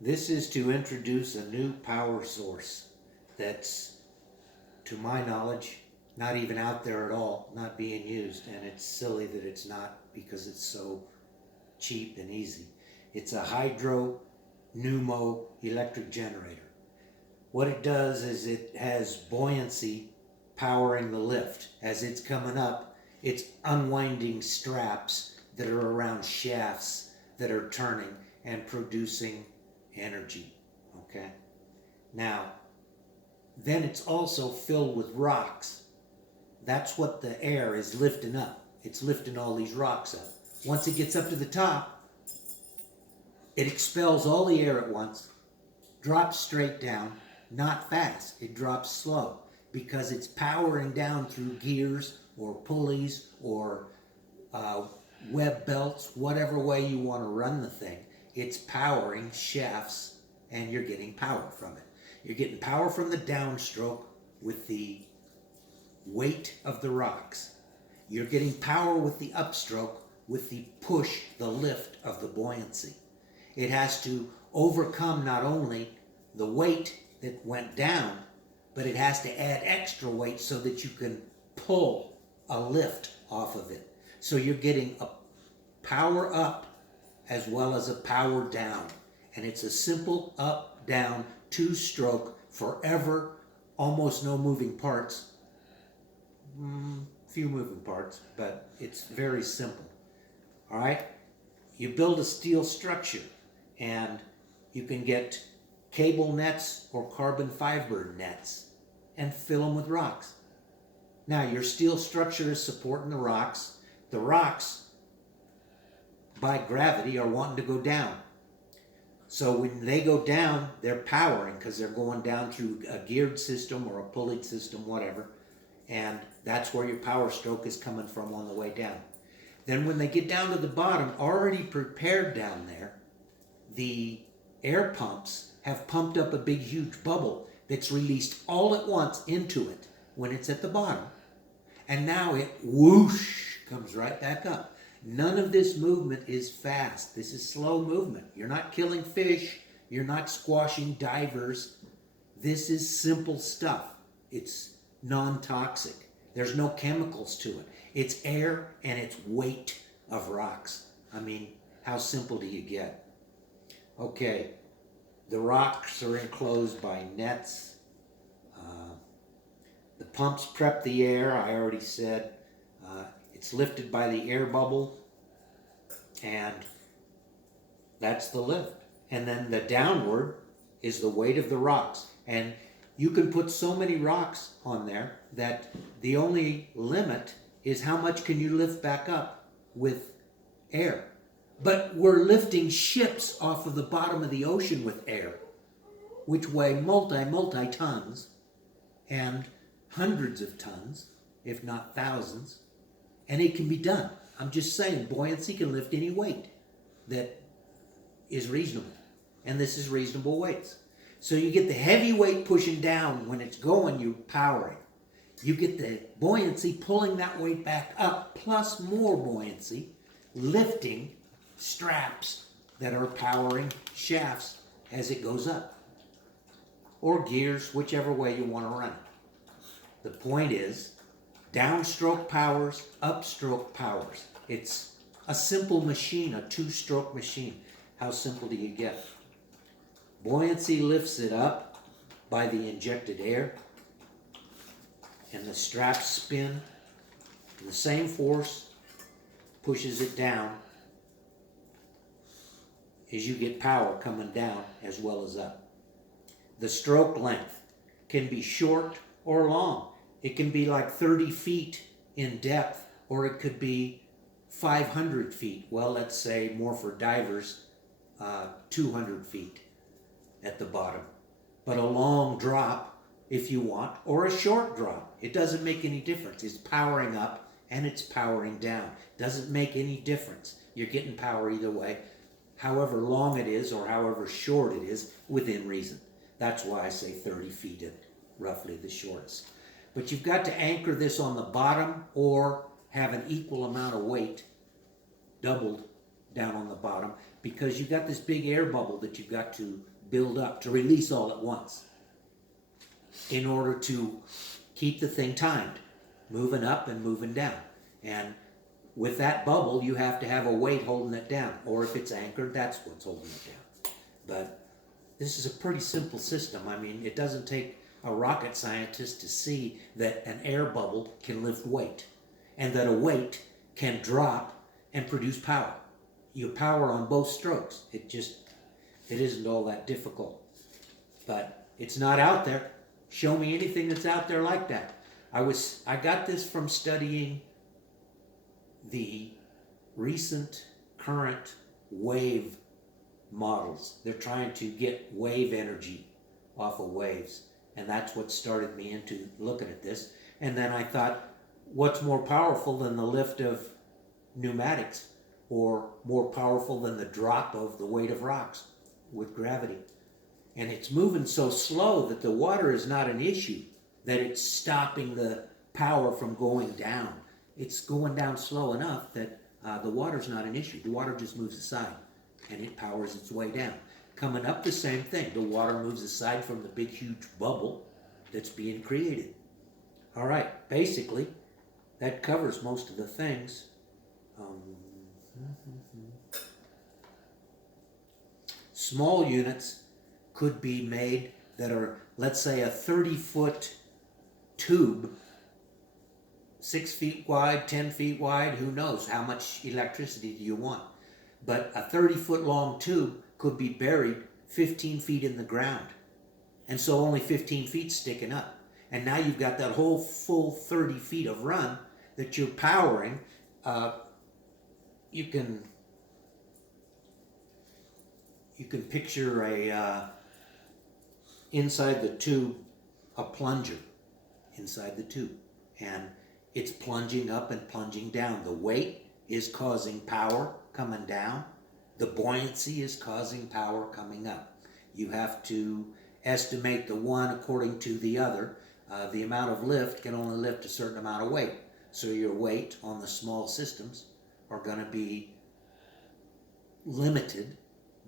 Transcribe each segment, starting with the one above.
This is to introduce a new power source that's, to my knowledge, not even out there at all, not being used, and it's silly that it's not because it's so cheap and easy. It's a hydro-pneumo electric generator. What it does is it has buoyancy powering the lift. As it's coming up, it's unwinding straps that are around shafts that are turning and producing energy. Okay? Now, then it's also filled with rocks. That's what the air is lifting up. It's lifting all these rocks up. Once it gets up to the top, it expels all the air at once, drops straight down, not fast, it drops slow, because it's powering down through gears or pulleys or web belts, whatever way you want to run the thing. It's powering shafts and you're getting power from it. You're getting power from the downstroke with the weight of the rocks. You're getting power with the upstroke with the push, the lift of the buoyancy. It has to overcome not only the weight that went down, but it has to add extra weight so that you can pull a lift off of it. So you're getting a power up as well as a power down. And it's a simple up, down, two-stroke, forever, almost no moving parts. Few moving parts, but it's very simple. All right? You build a steel structure, and you can get cable nets or carbon fiber nets and fill them with rocks. Now, your steel structure is supporting the rocks. The rocks, by gravity, are wanting to go down. So when they go down, they're powering because they're going down through a geared system or a pulleyed system, whatever. And that's where your power stroke is coming from on the way down. Then when they get down to the bottom, already prepared down there, the air pumps have pumped up a big, huge bubble that's released all at once into it when it's at the bottom. And now it whoosh comes right back up. None of this movement is fast. This is slow movement. You're not killing fish. You're not squashing divers. This is simple stuff. It's non-toxic. There's no chemicals to it. It's air and it's weight of rocks. I mean, how simple do you get? Okay, the rocks are enclosed by nets. The pumps prep the air, I already said. It's lifted by the air bubble, and that's the lift. And then the downward is the weight of the rocks. And you can put so many rocks on there that the only limit is how much can you lift back up with air. But we're lifting ships off of the bottom of the ocean with air, which weigh multi tons and hundreds of tons, if not thousands, and it can be done. I'm just saying, buoyancy can lift any weight that is reasonable, and this is reasonable weights. So you get the heavy weight pushing down when it's going, you're powering. You get the buoyancy pulling that weight back up, plus more buoyancy, lifting straps that are powering shafts as it goes up. Or gears, whichever way you want to run it. The point is, downstroke powers, upstroke powers. It's a simple machine, a two-stroke machine. How simple do you get? Buoyancy lifts it up by the injected air, and the straps spin. The same force pushes it down as you get power coming down as well as up. The stroke length can be short or long. It can be like 30 feet in depth, or it could be 500 feet. Well, let's say more for divers, 200 feet at the bottom. But a long drop if you want, or a short drop. It doesn't make any difference. It's powering up and it's powering down. Doesn't make any difference. You're getting power either way, however long it is or however short it is, within reason. That's why I say 30 feet at roughly the shortest. But you've got to anchor this on the bottom or have an equal amount of weight doubled down on the bottom because you've got this big air bubble that you've got to build up to release all at once in order to keep the thing timed, moving up and moving down. And with that bubble, you have to have a weight holding it down, or if it's anchored, that's what's holding it down. But this is a pretty simple system. I mean, it doesn't take a rocket scientist to see that an air bubble can lift weight, and that a weight can drop and produce power. You power on both strokes. It isn't all that difficult. But it's not out there. Show me anything that's out there like that. I got this from studying the recent current wave models. They're trying to get wave energy off of waves, and that's what started me into looking at this. And then I thought, what's more powerful than the lift of pneumatics, or more powerful than the drop of the weight of rocks with gravity? And it's moving so slow that the water is not an issue, that it's stopping the power from going down. It's going down slow enough that the water's not an issue. The water just moves aside and it powers its way down. Coming up, the same thing. The water moves aside from the big, huge bubble that's being created. All right, basically, that covers most of the things. Small units could be made that are, let's say, a 30-foot tube, 6 feet wide, 10 feet wide, who knows how much electricity do you want. But a 30-foot long tube could be buried 15 feet in the ground. And so only 15 feet sticking up. And now you've got that whole full 30 feet of run that you're powering. You can picture inside the tube, a plunger inside the tube. And it's plunging up and plunging down. The weight is causing power coming down. The buoyancy is causing power coming up. You have to estimate the one according to the other. The amount of lift can only lift a certain amount of weight. So your weight on the small systems are going to be limited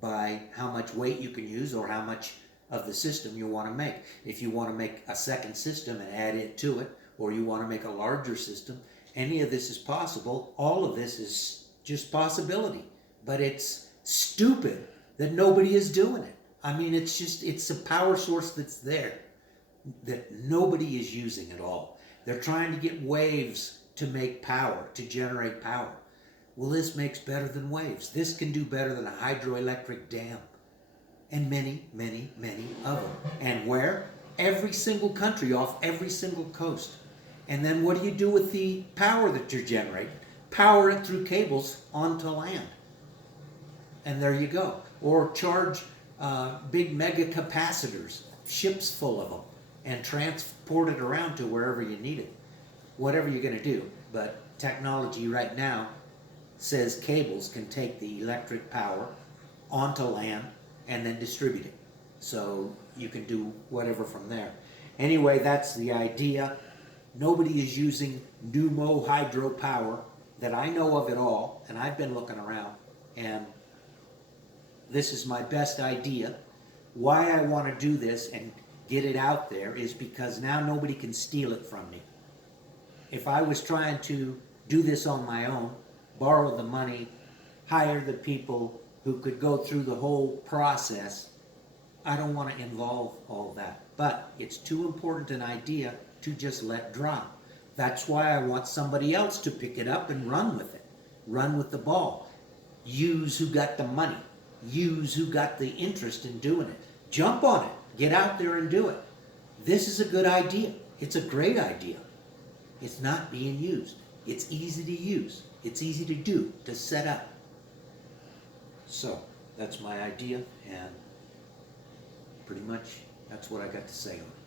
by how much weight you can use or how much of the system you want to make. If you want to make a second system and add it to it, or you want to make a larger system, any of this is possible. All of this is just possibility. But it's stupid that nobody is doing it. I mean, it's a power source that's there that nobody is using at all. They're trying to get waves to make power, to generate power. Well, this makes better than waves. This can do better than a hydroelectric dam. And many, many, many of them. And where? Every single country, off every single coast. And then what do you do with the power that you're generating? Power it through cables onto land. And there you go. Or charge big mega capacitors, ships full of them, and transport it around to wherever you need it. Whatever you're going to do. But technology right now says cables can take the electric power onto land and then distribute it. So you can do whatever from there. Anyway, that's the idea. Nobody is using pneumo hydropower that I know of at all, and I've been looking around, and this is my best idea. Why I want to do this and get it out there is because now nobody can steal it from me. If I was trying to do this on my own, borrow the money, hire the people who could go through the whole process, I don't want to involve all that. But it's too important an idea to just let drop. That's why I want somebody else to pick it up and run with it. Run with the ball. Use who got the money. Use who got the interest in doing it. Jump on it. Get out there and do it. This is a good idea. It's a great idea. It's not being used. It's easy to use. It's easy to do, to set up. So, that's my idea, and pretty much that's what I got to say on it.